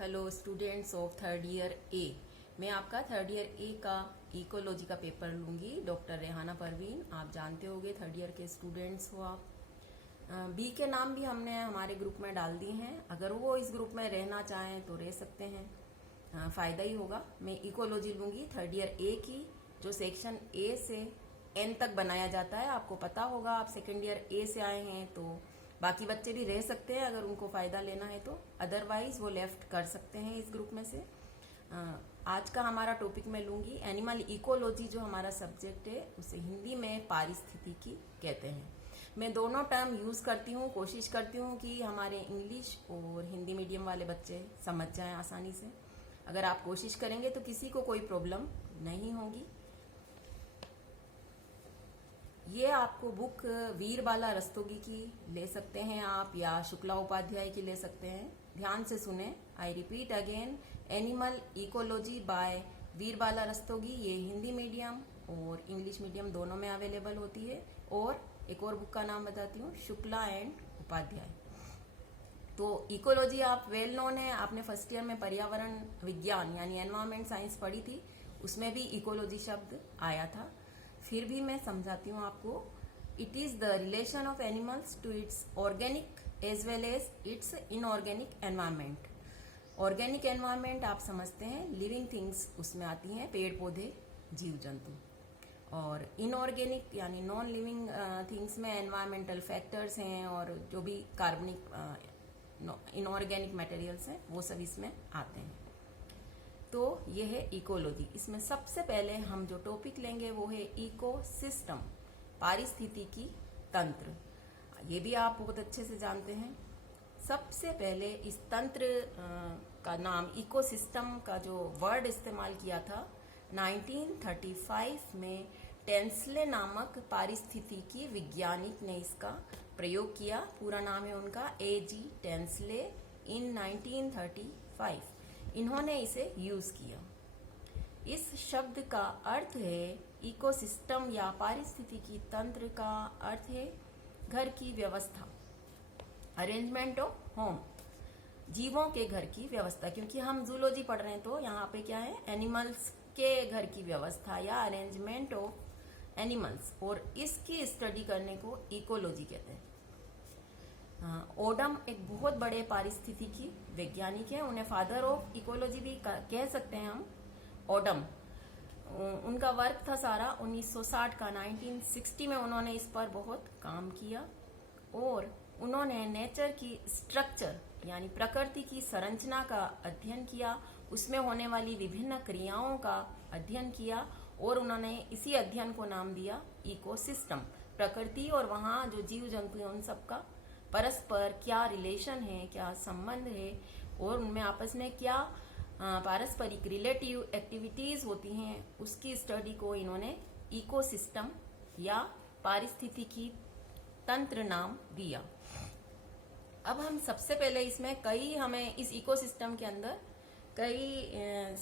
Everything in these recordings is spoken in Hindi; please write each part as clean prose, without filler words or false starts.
Hello students of third year A. मैं आपका थर्ड ईयर ए का इकोलॉजी का पेपर लूँगी। डॉक्टर रेहाना परवीन, आप जानते होंगे थर्ड ईयर के स्टूडेंट्स हो आप। बी के नाम भी हमने हमारे ग्रुप में डाल दिए हैं। अगर वो इस ग्रुप में रहना चाहें तो रह सकते हैं, फ़ायदा ही होगा। मैं इकोलॉजी लूँगी थर्ड ईयर ए की, जो सेक्शन ए से एन तक बनाया जाता है। आपको पता होगा, आप सेकेंड ईयर ए से आए हैं तो बाकी बच्चे भी रह सकते हैं अगर उनको फ़ायदा लेना है तो, अदरवाइज वो लेफ्ट कर सकते हैं इस ग्रुप में से। आज का हमारा टॉपिक मैं लूँगी एनिमल इकोलॉजी, जो हमारा सब्जेक्ट है उसे हिंदी में पारिस्थितिकी कहते हैं। मैं दोनों टर्म यूज़ करती हूँ, कोशिश करती हूँ कि हमारे इंग्लिश और हिंदी मीडियम वाले बच्चे समझ जाएं आसानी से। अगर आप कोशिश करेंगे तो किसी को कोई प्रॉब्लम नहीं होगी। ये आपको बुक वीरबाला रस्तोगी की ले सकते हैं आप, या शुक्ला उपाध्याय की ले सकते हैं। ध्यान से सुने, I repeat again, animal ecology by Veerbala Rastogi. ये हिंदी मीडियम और इंग्लिश मीडियम दोनों में अवेलेबल होती है। और एक और बुक का नाम बताती हूँ, शुक्ला एंड उपाध्याय। तो इकोलॉजी आप वेल नोन है, आपने फर्स्ट ईयर में पर्यावरण विज्ञान यानी एनवायरमेंट साइंस पढ़ी थी, उसमें भी इकोलॉजी शब्द आया था। फिर भी मैं समझाती हूँ आपको। It is the relation of animals to its organic as well as its inorganic environment. Organic environment आप समझते हैं, लिविंग थिंग्स उसमें आती हैं, पेड़ पौधे जीव जंतु। और इनऑर्गेनिक यानी नॉन लिविंग थिंग्स में एनवायरमेंटल फैक्टर्स हैं और जो भी कार्बनिक इनऑर्गेनिक मटेरियल्स हैं वो सब इसमें आते हैं। तो ये है इकोलॉजी। इसमें सबसे पहले हम जो टॉपिक लेंगे वो है इकोसिस्टम, पारिस्थितिकी तंत्र। ये भी आप बहुत अच्छे से जानते हैं। सबसे पहले इस तंत्र का नाम, इकोसिस्टम का जो वर्ड इस्तेमाल किया था 1935 में टेंसले नामक पारिस्थितिकी वैज्ञानिक ने इसका प्रयोग किया। पूरा नाम है उनका A.G. टेंसले। इन 1935 इन्होंने इसे यूज किया। इस शब्द का अर्थ है इकोसिस्टम या पारिस्थितिकी तंत्र का अर्थ है घर की व्यवस्था, अरेंजमेंट ऑफ होम, जीवों के घर की व्यवस्था। क्योंकि हम जूलॉजी पढ़ रहे हैं तो यहाँ पे क्या है, एनिमल्स के घर की व्यवस्था या अरेंजमेंट ऑफ एनिमल्स, और इसकी स्टडी करने को इकोलॉजी कहते हैं। ओडम एक बहुत बड़े पारिस्थितिकी वैज्ञानिक हैं, उन्हें फादर ऑफ इकोलॉजी भी कह सकते हैं हम। ओडम, उनका वर्क था सारा 1960 का, 1960 में उन्होंने इस पर बहुत काम किया। और उन्होंने नेचर की स्ट्रक्चर यानी प्रकृति की संरचना का अध्ययन किया, उसमें होने वाली विभिन्न क्रियाओं का अध्ययन किया, और उन्होंने इसी अध्ययन को नाम दिया इकोसिस्टम। प्रकृति और वहाँ जो जीव जंतु हैं उन सब का परस्पर क्या रिलेशन है, क्या संबंध है, और उनमें आपस में क्या पारस्परिक रिलेटिव एक्टिविटीज होती हैं, उसकी स्टडी को इन्होंने इकोसिस्टम या पारिस्थितिकी तंत्र नाम दिया। अब हम सबसे पहले इसमें हमें इस इकोसिस्टम के अंदर कई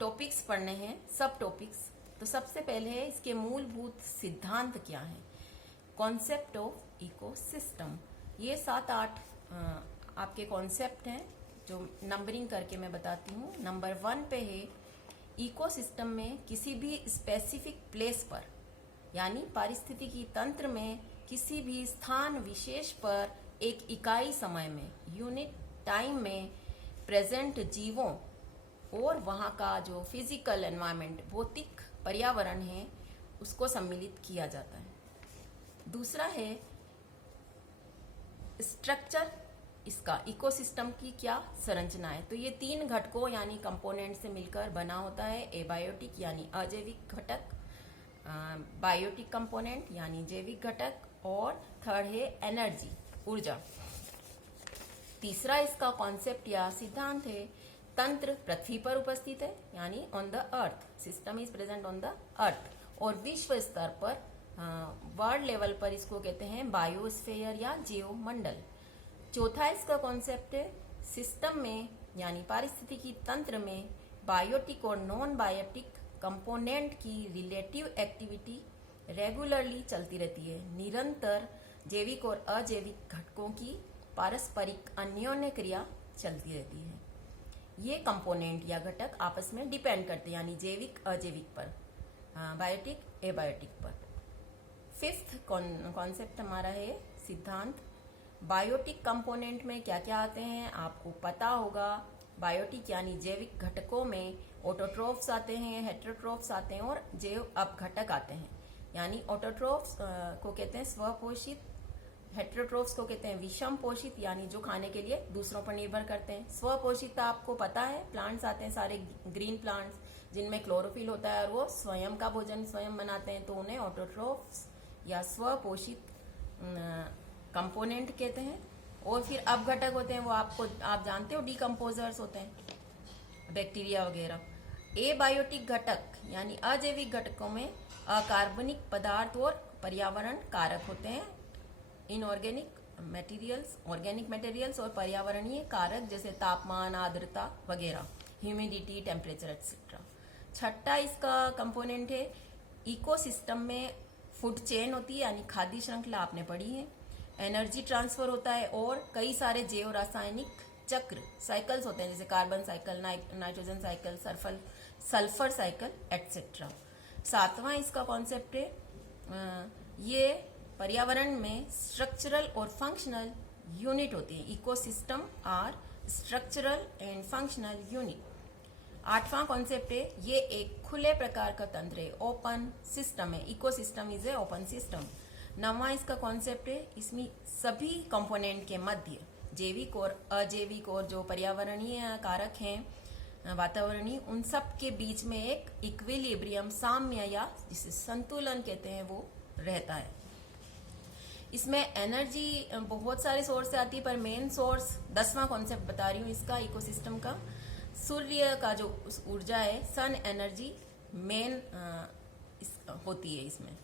टॉपिक्स पढ़ने हैं, सब टॉपिक्स। तो सबसे पहले है इसके मूलभूत सिद्धांत क्या है, कॉन्सेप्ट ऑफ इकोसिस्टम। ये 7-8 आपके कॉन्सेप्ट हैं जो नंबरिंग करके मैं बताती हूँ। नंबर 1 पे है, इकोसिस्टम में किसी भी स्पेसिफिक प्लेस पर यानी पारिस्थितिकी तंत्र में किसी भी स्थान विशेष पर एक इकाई समय में, यूनिट टाइम में प्रेजेंट जीवों और वहाँ का जो फिजिकल एनवायरनमेंट, भौतिक पर्यावरण है, उसको सम्मिलित किया जाता है। दूसरा है स्ट्रक्चर, इसका इकोसिस्टम की क्या संरचना है। तो ये 3 घटकों यानी कंपोनेंट से मिलकर बना होता है। एबायोटिक यानी अजैविक घटक, बायोटिक कंपोनेंट यानी जैविक घटक, और थर्ड है एनर्जी, ऊर्जा। तीसरा इसका कॉन्सेप्ट या सिद्धांत है, तंत्र पृथ्वी पर उपस्थित है यानी on the earth, system is present on the earth, और विश्व स्तर पर वर्ल्ड लेवल पर इसको कहते हैं बायोस्फीयर या जीवमंडल। चौथा इसका कॉन्सेप्ट है, सिस्टम में यानी पारिस्थितिकी तंत्र में बायोटिक और नॉन बायोटिक कंपोनेंट की रिलेटिव एक्टिविटी रेगुलरली चलती रहती है। निरंतर जैविक और अजैविक घटकों की पारस्परिक अन्योन्य क्रिया चलती रहती है। ये कंपोनेंट या घटक आपस में डिपेंड करते हैं, यानी जैविक अजैविक पर, बायोटिक एबायोटिक पर। फिफ्थ कॉन्सेप्ट हमारा है सिद्धांत। बायोटिक कंपोनेंट में क्या क्या आते हैं आपको पता होगा। बायोटिक यानी जैविक घटकों में ऑटोट्रोफ्स आते हैं, हेटेरोट्रोफ्स आते हैं और जैव अपघटक आते हैं। यानी ऑटोट्रोफ्स को कहते हैं स्वपोषित, हेटेरोट्रोफ्स को कहते हैं विषम पोषित, यानी जो खाने के लिए दूसरों पर निर्भर करते हैं। स्वपोषित आपको पता है, प्लांट्स आते हैं सारे ग्रीन प्लांट्स जिनमें क्लोरोफिल होता है और वो स्वयं का भोजन स्वयं बनाते हैं, तो उन्हें ऑटोट्रोफ्स या स्वपोषित कंपोनेंट कहते हैं। और फिर अपघटक होते हैं, वो आप जानते हो डिकम्पोजर्स होते हैं, बैक्टीरिया वगैरह। एबायोटिक घटक यानी अजैविक घटकों में अकार्बनिक पदार्थ और पर्यावरण कारक होते हैं। इनऑर्गेनिक मटेरियल्स, ऑर्गेनिक मटेरियल्स और पर्यावरणीय कारक जैसे तापमान, आर्द्रता वगैरह, ह्यूमिडिटी, टेम्परेचर एक्सेट्रा। छठा इसका कंपोनेंट है इकोसिस्टम में फूड चेन होती है, यानी खाद्य श्रृंखला आपने पढ़ी है। एनर्जी ट्रांसफर होता है और कई सारे जैव रासायनिक चक्र साइकिल्स होते हैं, जैसे carbon cycle, nitrogen cycle, sulphur cycle etcetera. सातवां इसका कॉन्सेप्ट है ये पर्यावरण में स्ट्रक्चरल और फंक्शनल यूनिट होती है। Ecosystem are structural and functional unit. आठवां कॉन्सेप्ट है ये एक खुले प्रकार का तंत्र है, ओपन सिस्टम है। Ecosystem is a open system. नौवां इसका कॉन्सेप्ट है इसमें सभी कंपोनेंट के मध्य जैविक और अजैविक और जो पर्यावरणीय कारक हैं वातावरणीय, उन सब के बीच में एक इक्विलिब्रियम, साम्य या जिसे संतुलन कहते हैं, वो रहता है। इसमें एनर्जी बहुत सारे सोर्स से आती है, पर मेन सोर्स 10वां कॉन्सेप्ट बता रही हूँ इसका इकोसिस्टम का। सूर्य का जो ऊर्जा है, सन एनर्जी मेन होती है इसमें।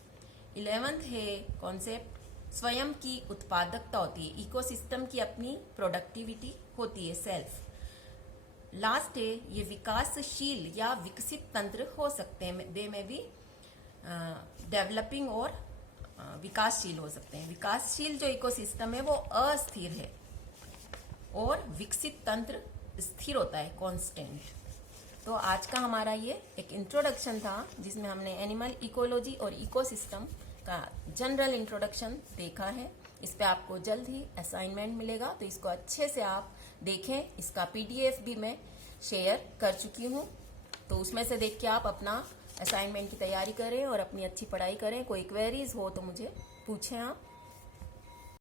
11th है कॉन्सेप्ट स्वयं की उत्पादकता होती है। इकोसिस्टम की अपनी प्रोडक्टिविटी होती है, सेल्फ। लास्ट है ये विकासशील या विकसित तंत्र हो सकते हैं, दे में भी डेवलपिंग और विकासशील हो सकते हैं। विकासशील जो इकोसिस्टम है वो अस्थिर है और विकसित तंत्र स्थिर होता है, कांस्टेंट। तो आज का हमारा ये एक इंट्रोडक्शन था जिसमें हमने एनिमल इकोलॉजी और इकोसिस्टम का जनरल इंट्रोडक्शन देखा है। इस पे आपको जल्द ही असाइनमेंट मिलेगा, तो इसको अच्छे से आप देखें। इसका पीडीएफ भी मैं शेयर कर चुकी हूँ, तो उसमें से देख के आप अपना असाइनमेंट की तैयारी करें और अपनी अच्छी पढ़ाई करें। कोई क्वेरीज हो तो मुझे पूछें आप।